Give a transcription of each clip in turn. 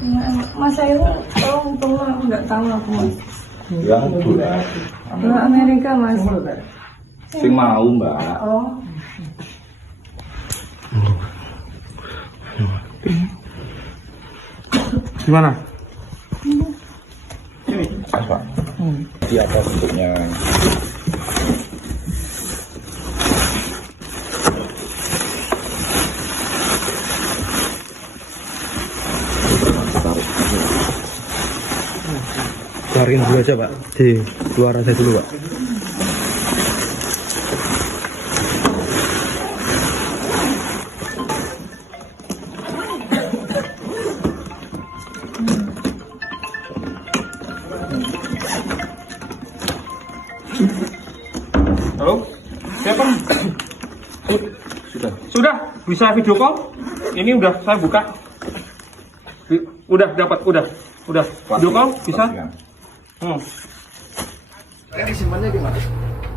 Ya, Mas saya tolong aku nggak tahu aku Mas. Yang bulan. Ke Amerika Mas. Sing mau Mbak. Oh. Gimana? Apa? Di atas bentuknya. Keluarin dulu aja Pak, di luar aja dulu Pak. Halo, siapa? Sudah bisa video call? Ini udah saya buka. Udah dapat, udah video call bisa? Ini simpannya di mana?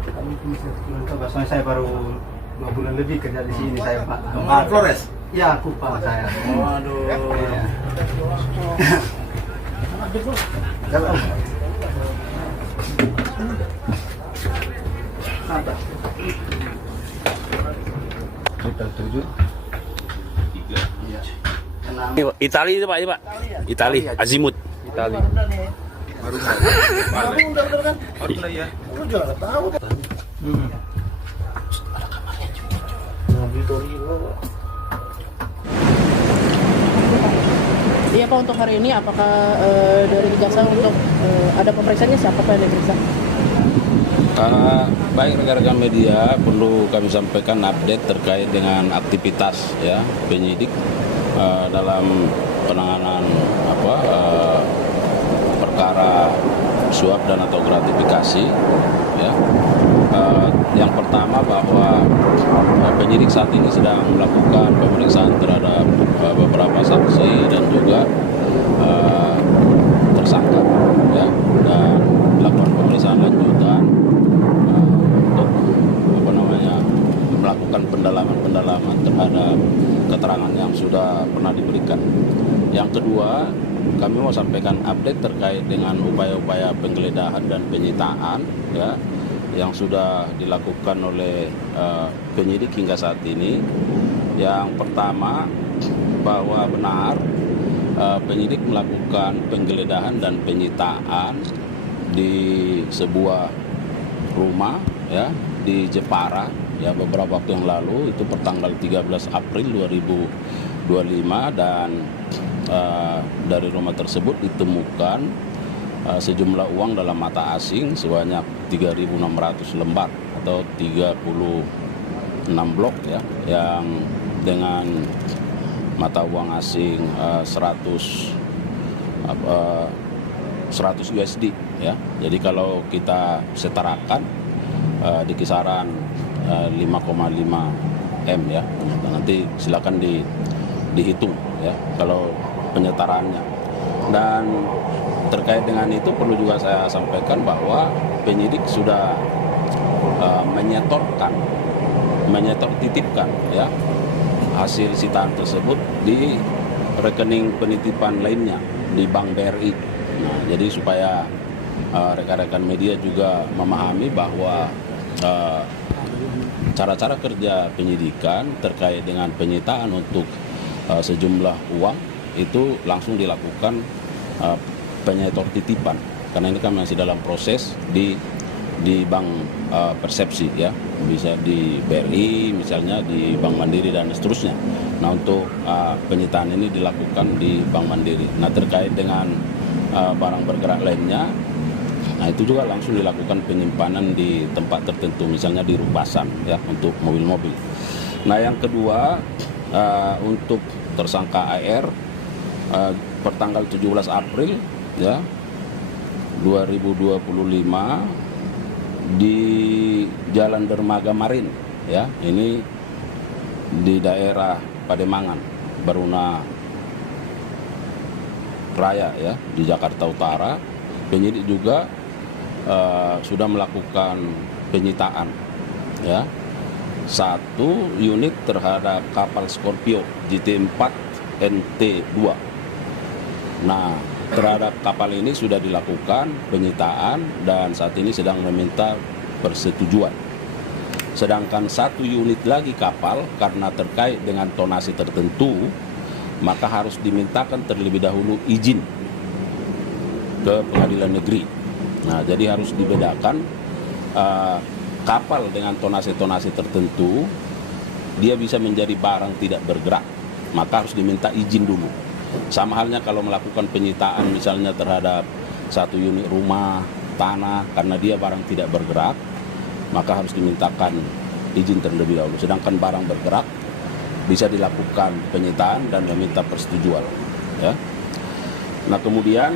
Kami bisa coba, soalnya saya baru 2 bulan lebih kerja di sini saya Pak. Flores? Ya, Kupa saya. Waduh. Iya. Kita 7. Itali itu Pak, Itali, Azimut. Itali. Iya Pak, untuk hari ini apakah dari kejaksaan untuk ada pemeriksaannya siapa Pak yang diperiksa? Baik rekan-rekan media, perlu kami sampaikan update terkait dengan aktivitas ya penyidik dalam penanganan perkara suap dan atau gratifikasi ya. Yang pertama bahwa penyidik saat ini sedang melakukan pemeriksaan terhadap beberapa saksi dan juga tersangka ya, dan melakukan pemeriksaan lanjutan untuk melakukan pendalaman terhadap keterangan yang sudah pernah diberikan. Yang kedua, kami mau sampaikan update terkait dengan upaya-upaya penggeledahan dan penyitaan ya yang sudah dilakukan oleh penyidik hingga saat ini. Yang pertama, bahwa benar penyidik melakukan penggeledahan dan penyitaan di sebuah rumah ya di Jepara ya beberapa waktu yang lalu, itu pertanggal 13 April 2025, dan dari rumah tersebut ditemukan sejumlah uang dalam mata asing sebanyak 3.600 lembar atau 36 blok ya, yang dengan mata uang asing 100 USD ya. Jadi kalau kita setarakan di kisaran 5,5 M ya. Nanti silakan dihitung ya kalau penyetaraannya. Dan terkait dengan itu perlu juga saya sampaikan bahwa penyidik sudah titipkan ya hasil sitaan tersebut di rekening penitipan lainnya di Bank BRI. Nah, jadi supaya rekan-rekan media juga memahami bahwa cara-cara kerja penyidikan terkait dengan penyitaan untuk sejumlah uang itu langsung dilakukan penyetor titipan, karena ini kan masih dalam proses di bank persepsi ya, bisa di BRI misalnya, di Bank Mandiri dan seterusnya. Nah, untuk penyitaan ini dilakukan di Bank Mandiri. Nah, terkait dengan barang bergerak lainnya, nah itu juga langsung dilakukan penyimpanan di tempat tertentu, misalnya di Rubasan ya untuk mobil-mobil. Nah, yang kedua, untuk tersangka AR pertanggal 17 April ya 2025 di Jalan Dermaga Marin ya, ini di daerah Pademangan, Baruna Raya ya, di Jakarta Utara. Penyidik juga sudah melakukan penyitaan ya 1 unit terhadap kapal Scorpio JT4 NT2 Nah, terhadap kapal ini sudah dilakukan penyitaan dan saat ini sedang meminta persetujuan. Sedangkan satu unit lagi kapal karena terkait dengan tonase tertentu, maka harus dimintakan terlebih dahulu izin ke pengadilan negeri. Nah, jadi harus dibedakan kapal dengan tonase-tonase tertentu, dia bisa menjadi barang tidak bergerak, maka harus diminta izin dulu. Sama halnya kalau melakukan penyitaan misalnya terhadap satu unit rumah, tanah, karena dia barang tidak bergerak, maka harus dimintakan izin terlebih dahulu. Sedangkan barang bergerak bisa dilakukan penyitaan dan meminta persetujuan. Ya. Nah, kemudian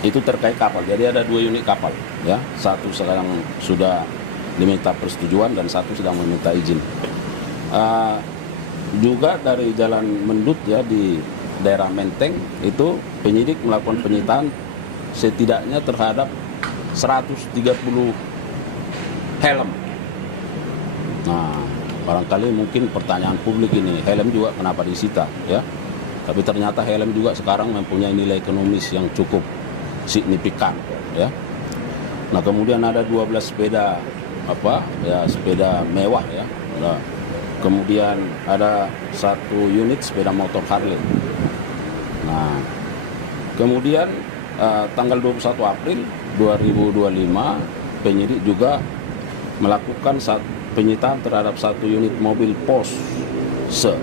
itu terkait kapal. Jadi ada 2 unit kapal, ya. Satu sekarang sudah diminta persetujuan dan satu sedang meminta izin. Juga dari Jalan Mendut, ya, di daerah Menteng itu penyidik melakukan penyitaan setidaknya terhadap 130 helm. Nah, barangkali mungkin pertanyaan publik ini, helm juga kenapa disita, ya? Tapi ternyata helm juga sekarang mempunyai nilai ekonomis yang cukup signifikan, ya. Nah, kemudian ada 12 sepeda sepeda mewah, ya. Nah, kemudian ada 1 unit sepeda motor Harley. Nah, kemudian tanggal 21 April 2025 penyidik juga melakukan penyitaan terhadap 1 unit mobil Porsche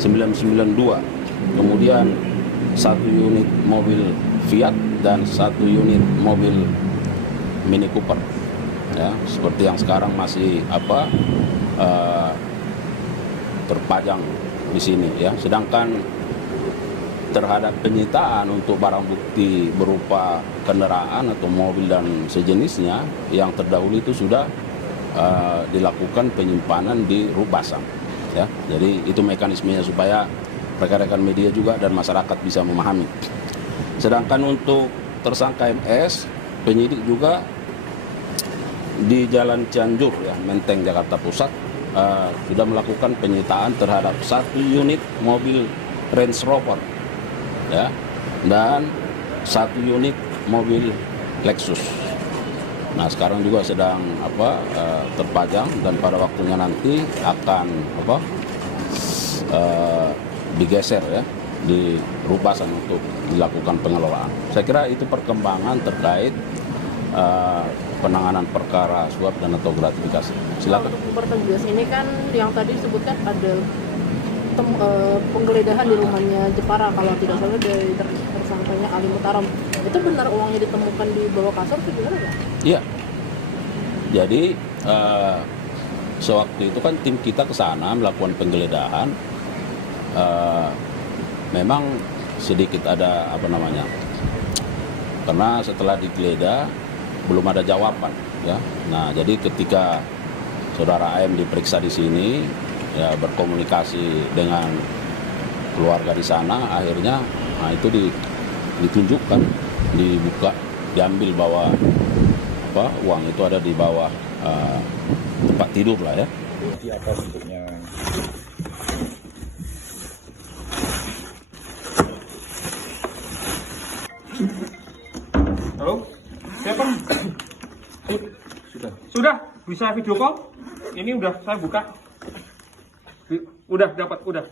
992, kemudian 1 unit mobil Fiat dan 1 unit mobil Mini Cooper, ya, seperti yang sekarang masih terpajang di sini, ya. Sedangkan terhadap penyitaan untuk barang bukti berupa kendaraan atau mobil dan sejenisnya yang terdahulu itu sudah dilakukan penyimpanan di Rupasang, ya. Jadi itu mekanismenya supaya rekan-rekan media juga dan masyarakat bisa memahami. Sedangkan untuk tersangka MS, penyidik juga di Jalan Cianjur, ya, Menteng, Jakarta Pusat, sudah melakukan penyitaan terhadap 1 unit mobil Range Rover, ya, dan 1 unit mobil Lexus. Nah, sekarang juga sedang terpajang dan pada waktunya nanti akan digeser, ya, di Rupasan untuk dilakukan pengelolaan. Saya kira itu perkembangan terkait penanganan perkara suap dan atau gratifikasi. Silakan. Untuk mempertegas ini kan yang tadi disebutkan ada penggeledahan di rumahnya Jepara kalau tidak salah dari tersangkanya Ali Muhtaram. Itu benar uangnya ditemukan di bawah kasur atau gimana, Pak? Iya. Jadi sewaktu itu kan tim kita ke sana melakukan penggeledahan. Memang sedikit ada karena setelah digeledah belum ada jawaban, ya. Nah, jadi ketika saudara AM diperiksa di sini, ya, berkomunikasi dengan keluarga di sana, akhirnya itu ditunjukkan, dibuka, diambil bahwa uang itu ada di bawah tempat tidur lah, ya. Di apa bentuknya? Halo? Siapa? Sudah bisa video call? Ini udah saya buka. Udah dapat, udah.